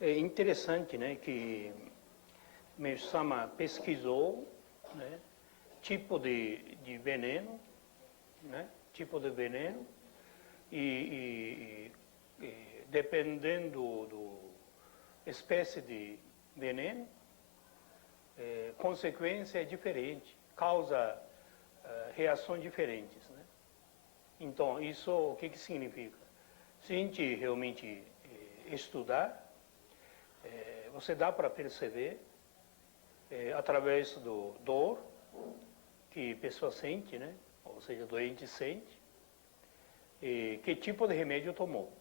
É interessante, né, que Meishu-sama pesquisou, né, tipo de veneno, né, tipo de veneno, e dependendo da espécie de veneno, consequência é diferente, causa reações diferentes, né? Então, isso o que significa? Se a gente realmente estudar, você dá para perceber, através do dor que a pessoa sente, né? Ou seja, o doente sente, que tipo de remédio tomou,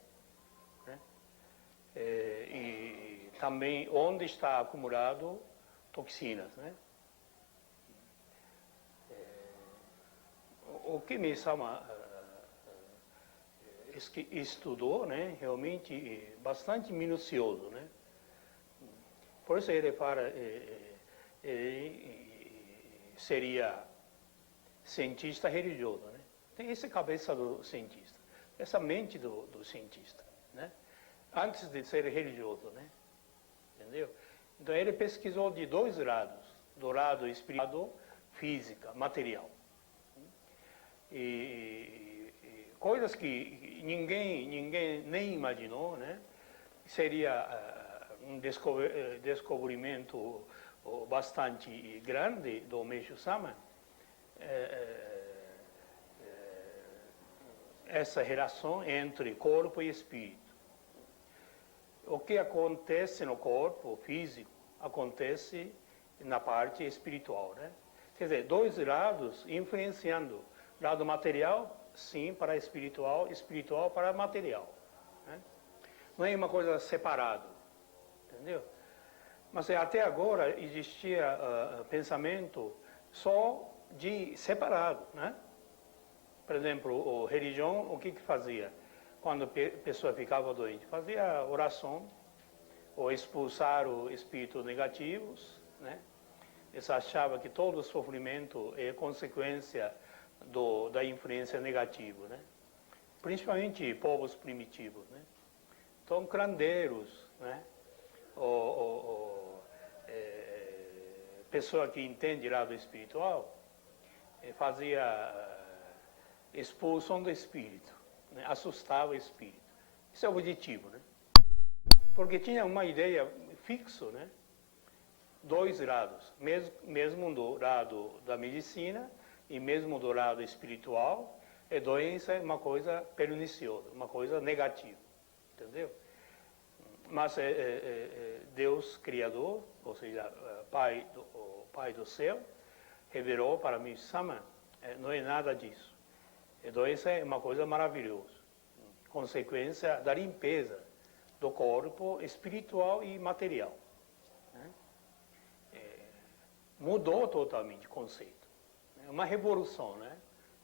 né? E também onde está acumulado toxinas, né? O que Meishu-sama estudou, né? Realmente bastante minucioso, né? Por isso ele fala, seria cientista religioso, né? Tem essa cabeça do cientista, essa mente do cientista, né? Antes de ser religioso, né? Entendeu? Então ele pesquisou de dois lados, do lado espiritual, física, material. E coisas que ninguém nem imaginou, né? Seria um descobrimento bastante grande do Meishu-sama, essa relação entre corpo e espírito. O que acontece no corpo físico acontece na parte espiritual, né? Quer dizer, dois lados influenciando, lado material, sim, para espiritual, espiritual para material, né? Não é uma coisa separada, entendeu? Mas até agora existia pensamento só de separado, né? Por exemplo, a religião, o que fazia? Quando a pessoa ficava doente, fazia oração, ou expulsar os espíritos negativos, né? Eles achavam que todo sofrimento é consequência da influência negativa, né? Principalmente povos primitivos, né? Então, curandeiros, né? Pessoa que entende lado espiritual, fazia expulsão do espírito, né? Assustava o espírito. Isso é o objetivo, né? Porque tinha uma ideia fixa, né? Dois lados, mesmo do lado da medicina e mesmo do lado espiritual, a doença é uma coisa perniciosa, uma coisa negativa, entendeu? Mas Deus Criador, ou seja, Pai do céu, revelou para Meishu-sama, não é nada disso. A doença é uma coisa maravilhosa, consequência da limpeza do corpo espiritual e material, né? Mudou totalmente o conceito. É uma revolução, né?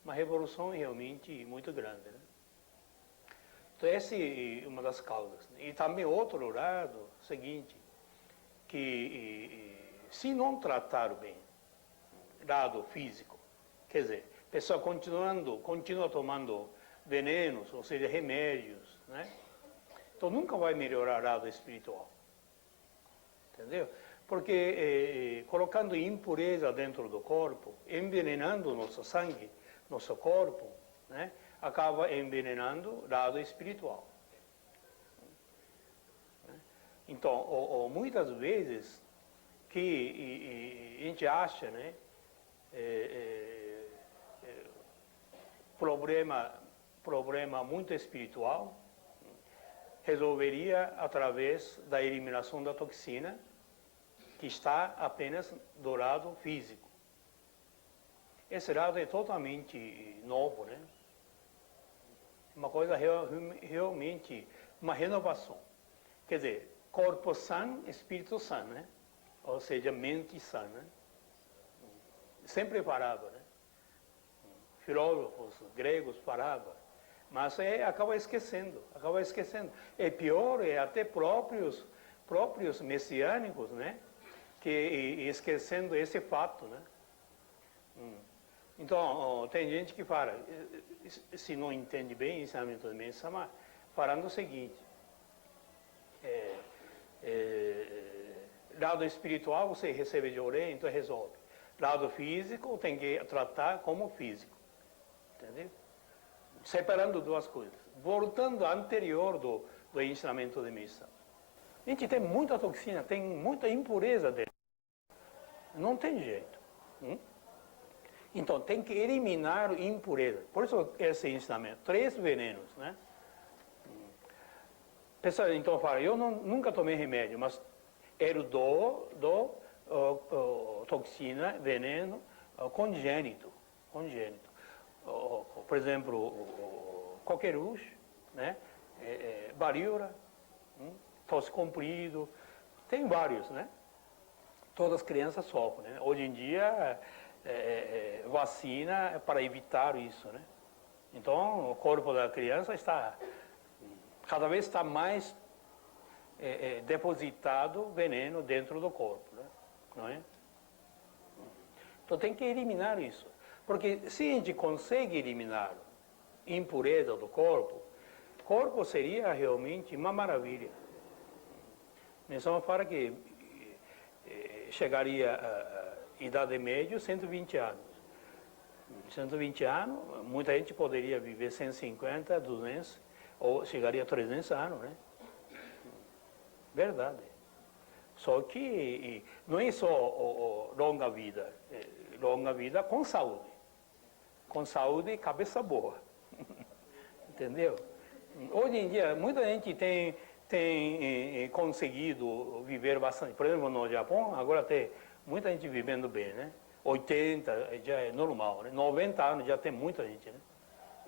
Uma revolução realmente muito grande, né? Então, essa é uma das causas. E também outro lado, seguinte, que se não tratar bem, lado físico, quer dizer, a pessoa continua tomando venenos, ou seja, remédios, né? Então nunca vai melhorar o lado espiritual, entendeu? Porque colocando impureza dentro do corpo, envenenando nosso sangue, nosso corpo, né? Acaba envenenando o lado espiritual. Então, muitas vezes que a gente acha, né, problema muito espiritual, resolveria através da eliminação da toxina, que está apenas do lado físico. Esse lado é totalmente novo, né? Uma coisa realmente, uma renovação. Quer dizer, corpo sã, espírito sã, né? Ou seja, mente sã, né? Sempre falava, né? Filósofos gregos falavam, mas acaba esquecendo. É pior, até próprios messiânicos, né? Que esquecendo esse fato, né? Então, tem gente que fala, se não entende bem o ensinamento de Meishu-sama, falando o seguinte, lado espiritual você recebe de orei, então resolve. Lado físico tem que tratar como físico. Entendeu? Separando duas coisas. Voltando ao anterior do ensinamento de missa. A gente tem muita toxina, tem muita impureza dentro. Não tem jeito. Então, tem que eliminar impureza. Por isso, esse ensinamento. 3 venenos, né? Pessoal, então, fala, eu nunca tomei remédio, mas herdou toxina, veneno, congênito. Por exemplo, coqueluche, né? Varíola, tosse comprido, tem vários, né? Todas as crianças sofrem, né? Hoje em dia, vacina é para evitar isso, né? Então, o corpo da criança cada vez está mais depositado veneno dentro do corpo, né? Não é? Então, tem que eliminar isso. Porque se a gente consegue eliminar impureza do corpo, o corpo seria realmente uma maravilha. Nessa fala que chegaria a idade média 120 anos. 120 anos, muita gente poderia viver 150, 200, ou chegaria a 300 anos, né? Verdade. Só que não é só longa vida com saúde. Com saúde e cabeça boa. Entendeu? Hoje em dia, muita gente tem conseguido viver bastante. Por exemplo, no Japão, agora tem muita gente vivendo bem, né? 80 já é normal, né? 90 anos já tem muita gente, né?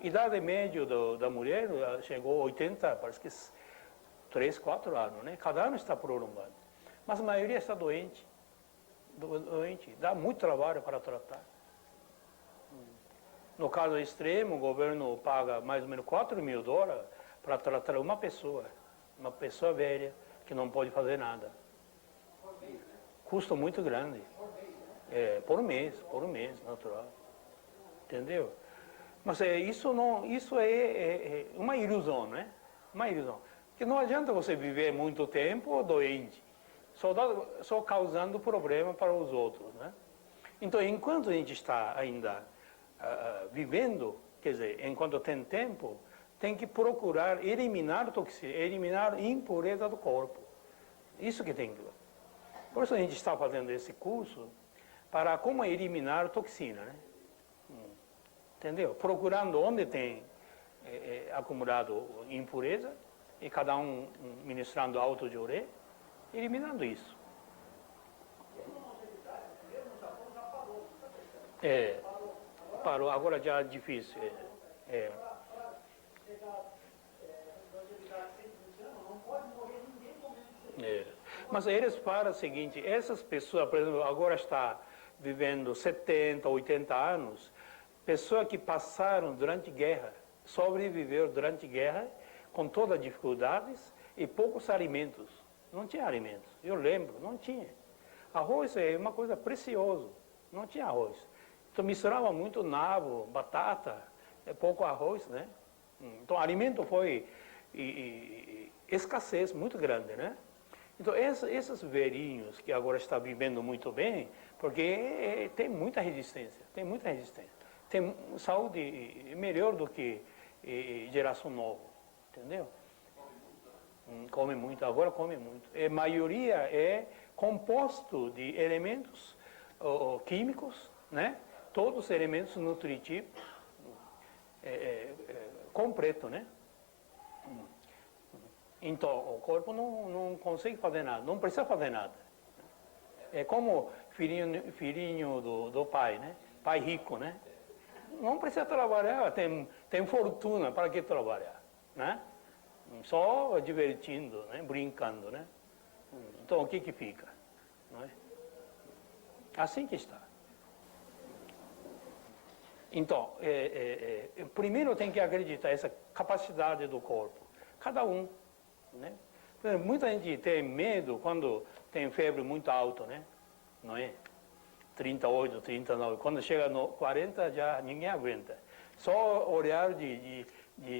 Idade média da mulher chegou a 80, parece que 3, 4 anos, né? Cada ano está prolongando. Mas a maioria está doente. Dá muito trabalho para tratar. No caso extremo, o governo paga mais ou menos $4.000 para tratar uma pessoa velha, que não pode fazer nada. Custo muito grande. Por mês, natural. Entendeu? Mas isso é uma ilusão, né? Uma ilusão. Porque não adianta você viver muito tempo doente, só causando problema para os outros, né? Então, enquanto a gente está ainda vivendo, quer dizer, enquanto tem tempo, tem que procurar eliminar toxina, eliminar impureza do corpo. Isso que tem que... Por isso a gente está fazendo esse curso, para como eliminar toxina, né? Entendeu? Procurando onde tem acumulado impureza, e cada um ministrando auto de oré, eliminando isso. Parou, agora já é difícil. Mas eles falam o seguinte, essas pessoas, por exemplo, agora está vivendo 70, 80 anos, pessoas que passaram durante guerra, sobreviveram durante guerra, com todas as dificuldades e poucos alimentos. Não tinha alimentos, eu lembro, não tinha. Arroz é uma coisa preciosa, não tinha arroz. Então misturava muito nabo, batata, pouco arroz, né? Então alimento foi escassez muito grande, né? Então esses velhinhos que agora estão vivendo muito bem, porque tem muita resistência, tem saúde melhor do que geração nova, entendeu? Come muito, agora come muito. A maioria é composto de elementos químicos, né? Todos os elementos nutritivos, completo, né? Então, o corpo não consegue fazer nada, não precisa fazer nada. É como filhinho do pai, né? Pai rico, né? Não precisa trabalhar, tem fortuna, para que trabalhar, né? Só divertindo, né? Brincando, né? Então, o que fica? Não é? Assim que está. Então, primeiro tem que acreditar essa capacidade do corpo, cada um, né? Muita gente tem medo quando tem febre muito alta, né? Não é? 38, 39, quando chega no 40 já ninguém aguenta. Só olhar de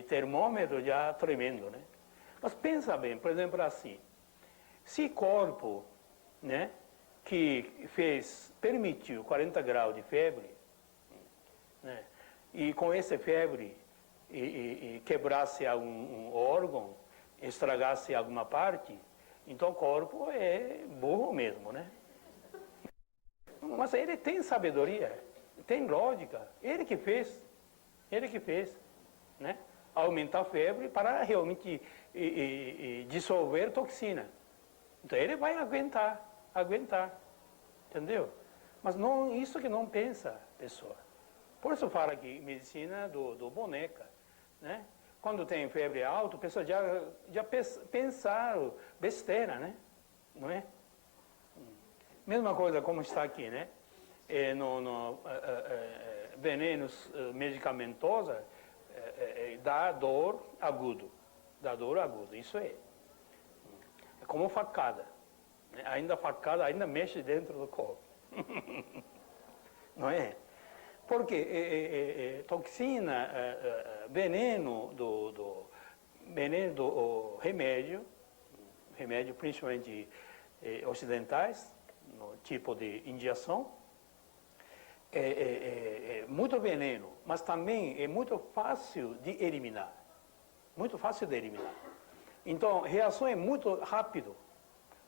termômetro já tremendo, né? Mas pensa bem, por exemplo assim, se corpo né, que permitiu 40 graus de febre, né, e com essa febre e quebrasse um órgão, estragasse alguma parte, então o corpo é burro mesmo, né? Mas ele tem sabedoria, tem lógica, ele que fez, né? Aumentar a febre para realmente dissolver toxina. Então ele vai aguentar, entendeu? Mas não, isso que não pensa, pessoa. Por isso fala que medicina do boneca, né? Quando tem febre alta, o pessoal já pensaram besteira, né? Não é? Mesma coisa como está aqui, né? Venenos medicamentosos dá dor agudo. Isso é. É como facada. Né? Facada ainda mexe dentro do corpo. Não é? Porque toxina, veneno do remédio principalmente ocidentais, no tipo de injeção, é muito veneno, mas também é muito fácil de eliminar. Então, a reação é muito rápido,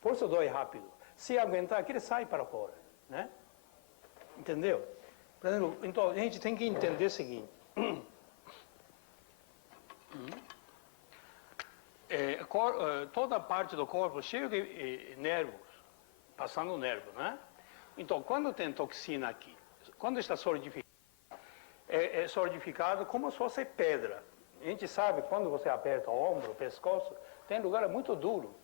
por isso dói rápido. Se aguentar, aquele sai para fora, né? Entendeu? Por exemplo, então, a gente tem que entender o seguinte. Toda parte do corpo cheia de nervos, passando o nervo, né? Então, quando tem toxina aqui, quando está solidificado, é solidificado como se fosse pedra. A gente sabe, quando você aperta o ombro, o pescoço, tem lugar muito duro.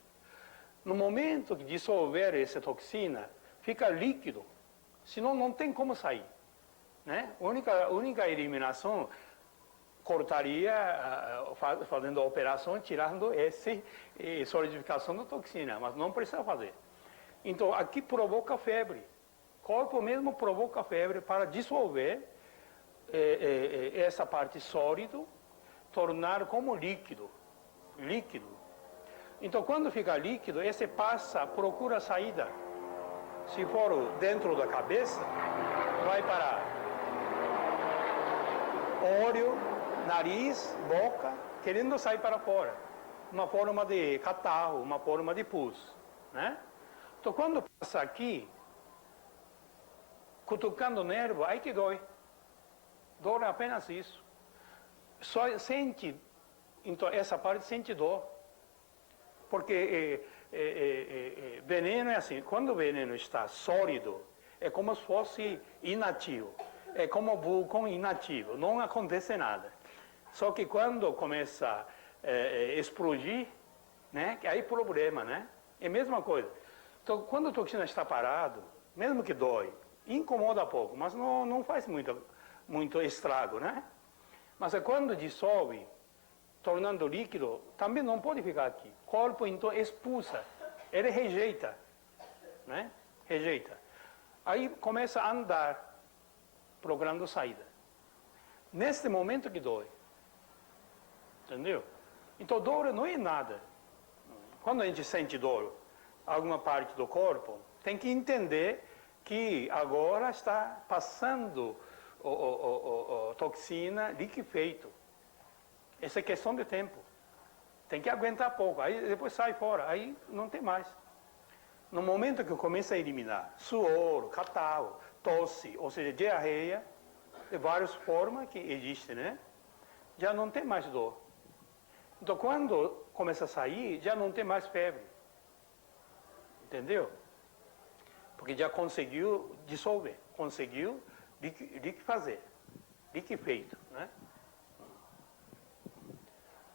No momento que dissolver essa toxina, fica líquido, senão não tem como sair. Né? A única eliminação cortaria, fazendo a operação, tirando essa solidificação da toxina, mas não precisa fazer. Então, aqui provoca febre. O corpo mesmo provoca febre para dissolver essa parte sólida, tornar como líquido. Então, quando fica líquido, esse procura saída. Se for dentro da cabeça, vai para olho, nariz, boca, querendo sair para fora. Uma forma de catarro, uma forma de pus, né? Então, quando passa aqui, cutucando o nervo, aí que dói. Dor é apenas isso. Só sente, então essa parte sente dor. Porque veneno é assim, quando o veneno está sólido, é como se fosse inativo. É como vulcão inativo, não acontece nada. Só que quando começa a explodir, né, que aí problema, né? É a mesma coisa. Então, quando a toxina está parado, mesmo que dói, incomoda pouco, mas não faz muito estrago, né? Mas quando dissolve, tornando líquido, também não pode ficar aqui. O corpo, então, expulsa. Ele rejeita, né? Aí começa a andar, procurando saída. Neste momento que dói. Entendeu? Então, dor não é nada. Quando a gente sente dor, alguma parte do corpo, tem que entender que agora está passando toxina liquefeito. Essa é questão de tempo. Tem que aguentar pouco, aí depois sai fora, aí não tem mais. No momento que começa a eliminar suor, catarro, tosse, ou seja, diarreia, de várias formas que existem, né? Já não tem mais dor. Então, quando começa a sair, já não tem mais febre. Entendeu? Porque já conseguiu dissolver, conseguiu liquefazer, liquefeito, né?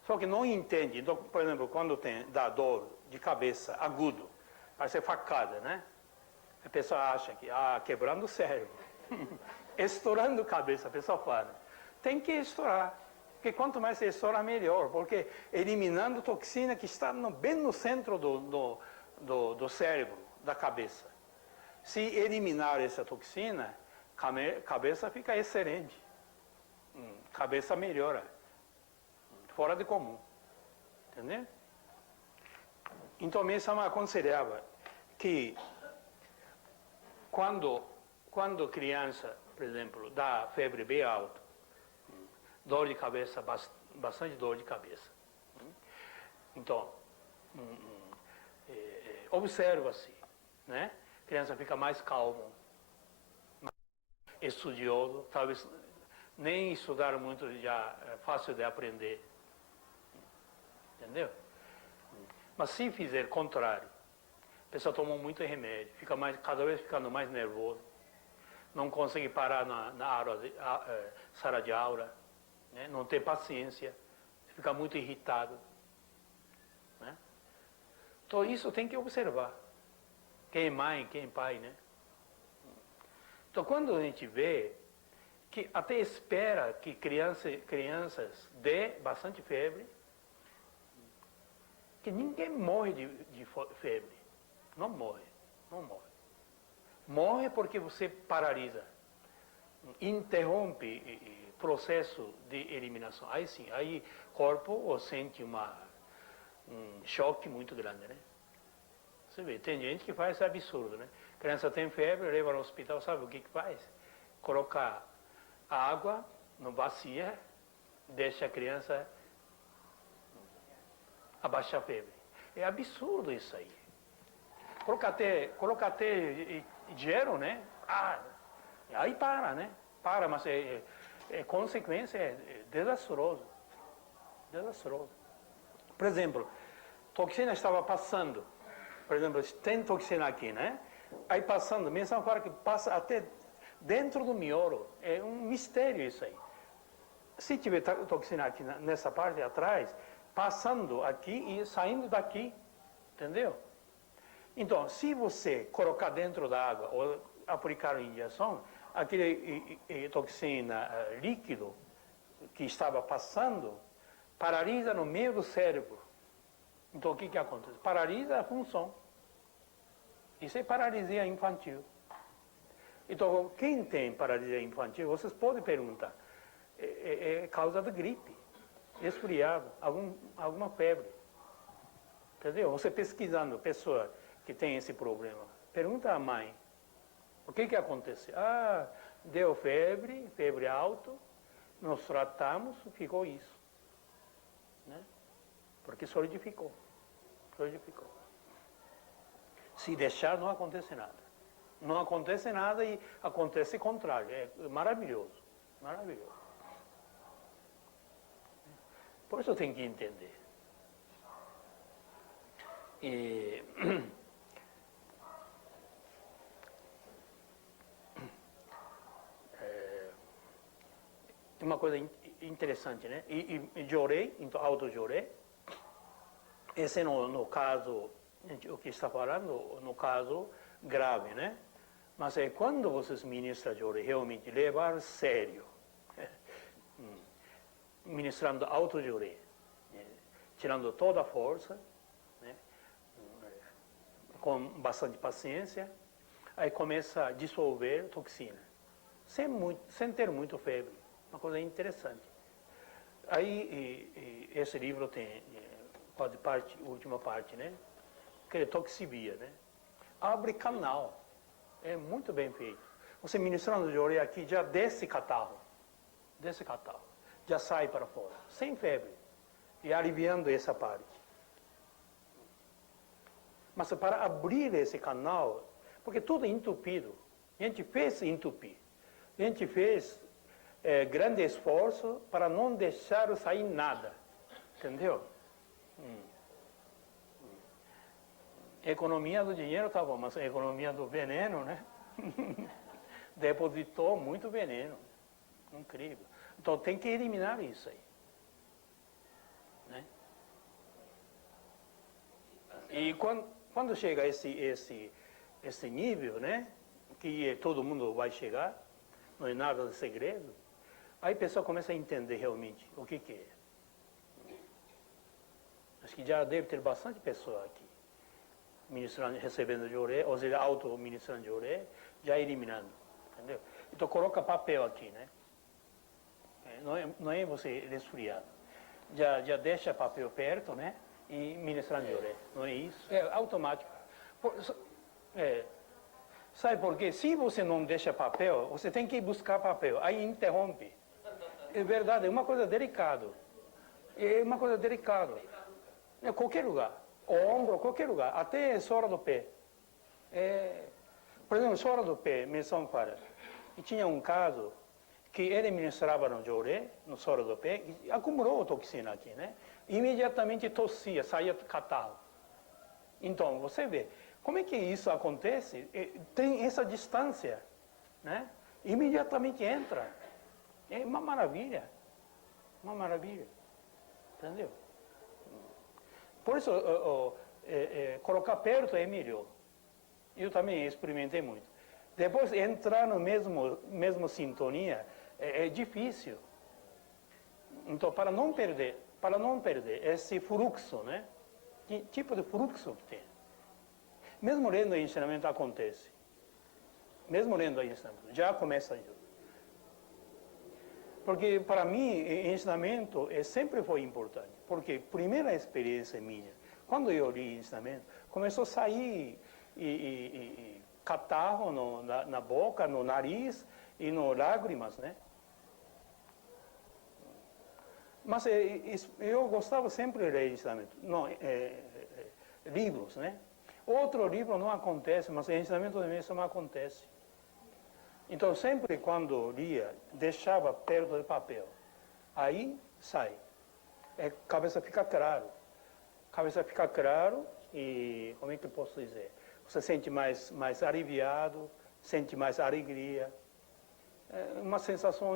Só que não entende. Então, por exemplo, quando dá dor de cabeça agudo, vai ser facada, né? A pessoa acha que, quebrando o cérebro, estourando a cabeça, a pessoa fala. Tem que estourar, porque quanto mais você estoura, melhor, porque eliminando toxina que está bem no centro do cérebro, da cabeça. Se eliminar essa toxina, a cabeça fica excelente. Cabeça melhora. Fora de comum. Entendeu? Então, Mesama aconselhava que quando criança, por exemplo, dá febre bem alta, dor de cabeça, bastante dor de cabeça. Então, observa-se, né? A criança fica mais calma, mais estudioso, talvez nem estudar muito já é fácil de aprender. Entendeu? Mas se fizer contrário, a pessoa toma muito remédio, fica cada vez ficando mais nervoso, não consegue parar na sala de aula, né? Não tem paciência, fica muito irritado. Né? Então isso tem que observar. Quem é mãe, quem é pai, né? Então quando a gente vê que até espera que crianças dê bastante febre, que ninguém morre de febre. Não morre, não morre. Morre porque você paralisa, interrompe o processo de eliminação. Aí sim, aí o corpo sente um choque muito grande, né? Você vê, tem gente que faz absurdo, né? A criança tem febre, leva no hospital, sabe o que faz? Colocar água no bacia, deixa a criança abaixar a febre. É absurdo isso aí. Coloca até gelo, né? Aí para, né? Para, mas consequência é desastroso. Desastroso. Por exemplo, toxina estava passando. Por exemplo, tem toxina aqui, né? Aí passando, mesmo fala que passa até dentro do miolo. É um mistério isso aí. Se tiver toxina aqui nessa parte atrás, passando aqui e saindo daqui, entendeu? Então, se você colocar dentro da água ou aplicar a injeção, aquele toxina líquido que estava passando, paralisa no meio do cérebro. Então, o que acontece? Paralisa a função. Isso é paralisia infantil. Então, quem tem paralisia infantil, vocês podem perguntar, é causa de gripe, resfriado, alguma febre. Entendeu? Você pesquisando pessoa que tem esse problema, pergunta à mãe, o que aconteceu? Deu febre alta, nós tratamos, ficou isso. Né? Porque solidificou. Se deixar, não acontece nada. Não acontece nada e acontece o contrário. É maravilhoso. Maravilhoso. Por isso tem que entender. E uma coisa interessante, né? E jorei, então auto-jorei. Esse no caso, o que está falando, no caso grave, né? Mas é quando vocês ministram jorei, realmente levar a sério. Ministrando auto-jorei, tirando toda a força, né? Com bastante paciência, aí começa a dissolver toxina, sem ter muito febre. Uma coisa interessante. Aí esse livro tem última parte, né? Que é toxibia, né? Abre canal, é muito bem feito. Você ministrando de orelha aqui já desce catarro, já sai para fora, sem febre, e aliviando essa parte. Mas para abrir esse canal, porque tudo é entupido, a gente fez entupir, a gente fez grande esforço para não deixar sair nada, entendeu? Economia do dinheiro tá bom, mas a economia do veneno, né? Depositou muito veneno, incrível. Então tem que eliminar isso aí, né? E quando chega esse nível, né? Que todo mundo vai chegar, não é nada de segredo. Aí a pessoa começa a entender realmente o que é. Acho que já deve ter bastante pessoa aqui, ministrando, recebendo de orelha, ou seja, auto-ministrando de orelha, já eliminando, entendeu? Então coloca papel aqui, né? Não é você resfriado. Já deixa papel perto, né? E ministrando de orelha. Não é isso? É automático. Sabe por quê? Se você não deixa papel, você tem que ir buscar papel. Aí interrompe. É verdade, é uma coisa delicada. É uma coisa delicada. Em qualquer lugar. O ombro, qualquer lugar. Até sola do pé. Por exemplo, sola do pé, menção para. E tinha um caso que ele ministrava no joré, no sola do pé, e acumulou toxina aqui, né? Imediatamente tossia, saía catarro. Então, você vê, como é que isso acontece? Tem essa distância, né? Imediatamente entra. É uma maravilha. Uma maravilha. Entendeu? Por isso, colocar perto é melhor. Eu também experimentei muito. Depois, entrar no mesmo sintonia é difícil. Então, para não perder esse fluxo, né? Que tipo de fluxo que tem? Mesmo lendo o ensinamento acontece. Mesmo lendo o ensinamento, já começa isso. Porque para mim, o ensinamento sempre foi importante. Porque a primeira experiência minha, quando eu li o ensinamento, começou a sair catarro na boca, no nariz e no lágrimas, né? Mas eu gostava sempre de ler ensinamento. Não, livros, né? Outro livro não acontece, mas o ensinamento de mim não acontece. Então, sempre quando lia, deixava perto do papel. Aí, sai. Cabeça fica claro. Cabeça fica claro e, como é que eu posso dizer? Você sente mais aliviado, sente mais alegria. É uma sensação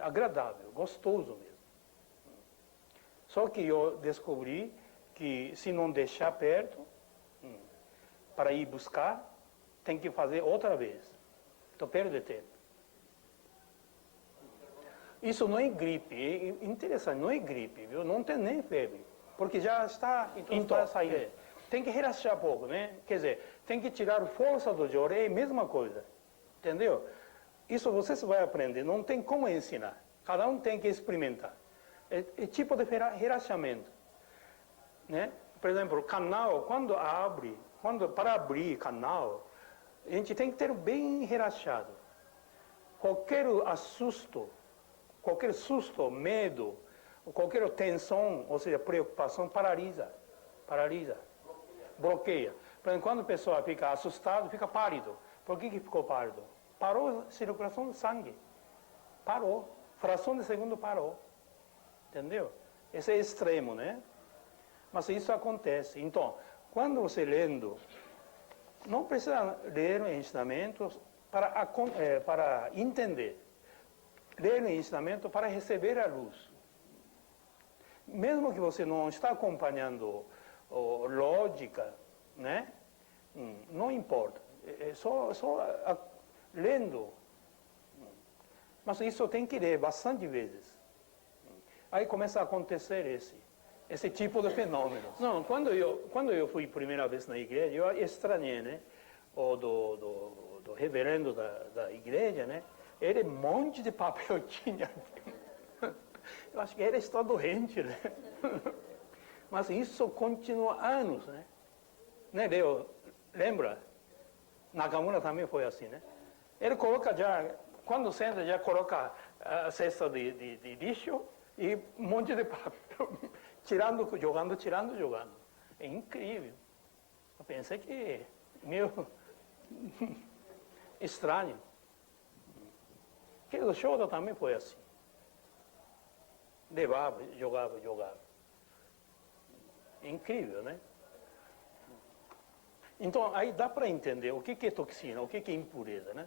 agradável, gostoso mesmo. Só que eu descobri que se não deixar perto, para ir buscar, tem que fazer outra vez. Então, perde tempo. Isso não é gripe, é interessante, não é gripe, viu? Não tem nem febre, porque já está para sair. Tem que relaxar um pouco, né? Quer dizer, tem que tirar força do joré, é a mesma coisa, entendeu? Isso você vai aprender, não tem como ensinar. Cada um tem que experimentar. É tipo de relaxamento, né? Por exemplo, canal, para abrir canal, a gente tem que ter bem relaxado. Qualquer susto, medo, qualquer tensão, ou seja, preocupação, paralisa, bloqueia. Por exemplo, quando a pessoa fica assustada, fica pálido. Por que ficou pálido? Parou a circulação de sangue. Parou. Fração de segundo parou. Entendeu? Esse é extremo, né? Mas isso acontece. Então, quando você lendo, não precisa ler ensinamentos para entender. Ler o ensinamento para receber a luz. Mesmo que você não está acompanhando lógica, né? Não importa. É só lendo. Mas isso tem que ler bastante vezes. Aí começa a acontecer esse tipo de fenômeno. Não, quando eu fui primeira vez na igreja, eu estranhei, né? Do reverendo da igreja, né? Ele um monte de papel tinha. Eu acho que ele está doente, né? Mas isso continua anos, né? Lembra? Nakamura também foi assim, né? Ele coloca quando senta, já coloca a cesta de lixo e um monte de papel, jogando. É incrível. Eu pensei que meio estranho. Porque o Shoda também foi assim. Levava, jogava. É incrível, né? Então, aí dá para entender o que é toxina, o que é impureza, né?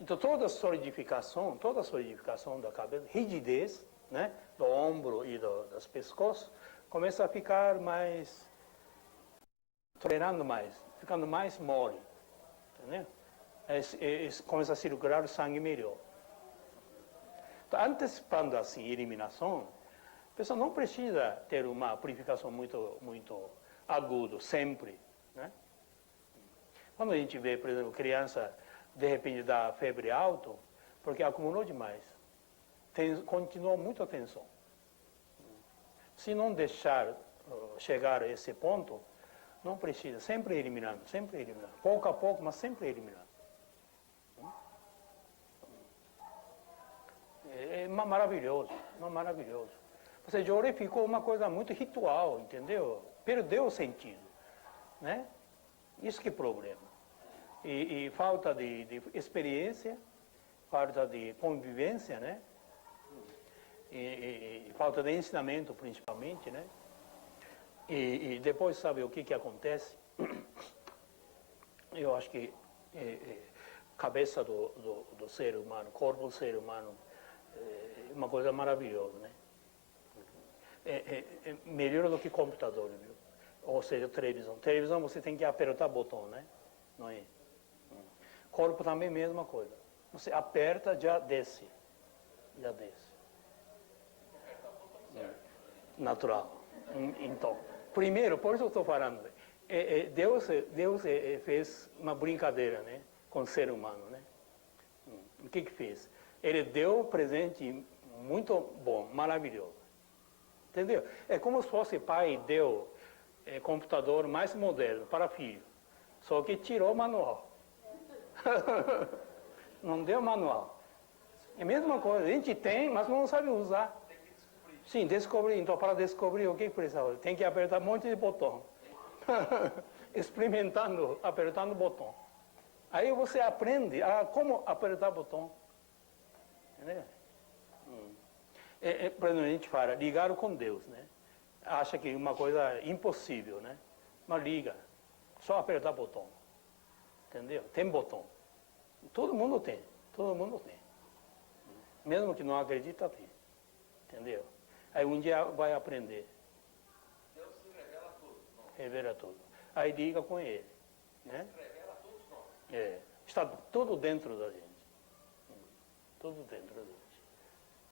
Então, toda a solidificação da cabeça, rigidez, né, do ombro e das pescoços, começa a ficar mais, tolerando mais, ficando mais mole, entendeu? Começa a circular o sangue melhor. Então, antecipando assim a eliminação, a pessoa não precisa ter uma purificação muito aguda, sempre, né? Quando a gente vê, por exemplo, criança de repente dá febre alta, porque acumulou demais. Continua muita tensão. Se não deixar chegar a esse ponto, Não precisa, sempre eliminando, sempre eliminando. Pouco a pouco, mas sempre eliminando. É maravilhoso, maravilhoso. Você Jore ficou uma coisa muito ritual, entendeu? Perdeu o sentido, né? Isso que é problema. E falta de experiência, falta de convivência, né? E falta de ensinamento, principalmente, né? E depois, sabe o que acontece? Eu acho que cabeça do ser humano, corpo do ser humano, é uma coisa maravilhosa, né? É melhor do que computador, viu? Ou seja, televisão. Televisão você tem que apertar botão, né? Não é? Corpo também mesma coisa. Você aperta, já desce. Já desce. Natural. Então, primeiro, por isso eu estou falando, Deus fez uma brincadeira, né, com o ser humano, né? O que fez? Ele deu um presente muito bom, maravilhoso. Entendeu? É como se fosse pai deu computador mais moderno para filho, só que tirou o manual. Não deu manual. É a mesma coisa, a gente tem, mas não sabe usar. Sim, descobrir. Então, para descobrir o que precisa, tem que apertar um monte de botão. Experimentando, apertando o botão. Aí você aprende a como apertar o botão. Entendeu? Por exemplo, a gente fala, ligar com Deus, né? Acha que é uma coisa impossível, né? Mas liga, só apertar o botão. Entendeu? Tem botão. Todo mundo tem, todo mundo tem. Mesmo que não acredita, tem. Entendeu? Aí um dia vai aprender. Deus se revela a todos nós. Revela tudo. Aí liga com ele. Né? Deus se revela a todos nós. Está tudo dentro da gente. Tudo dentro da gente.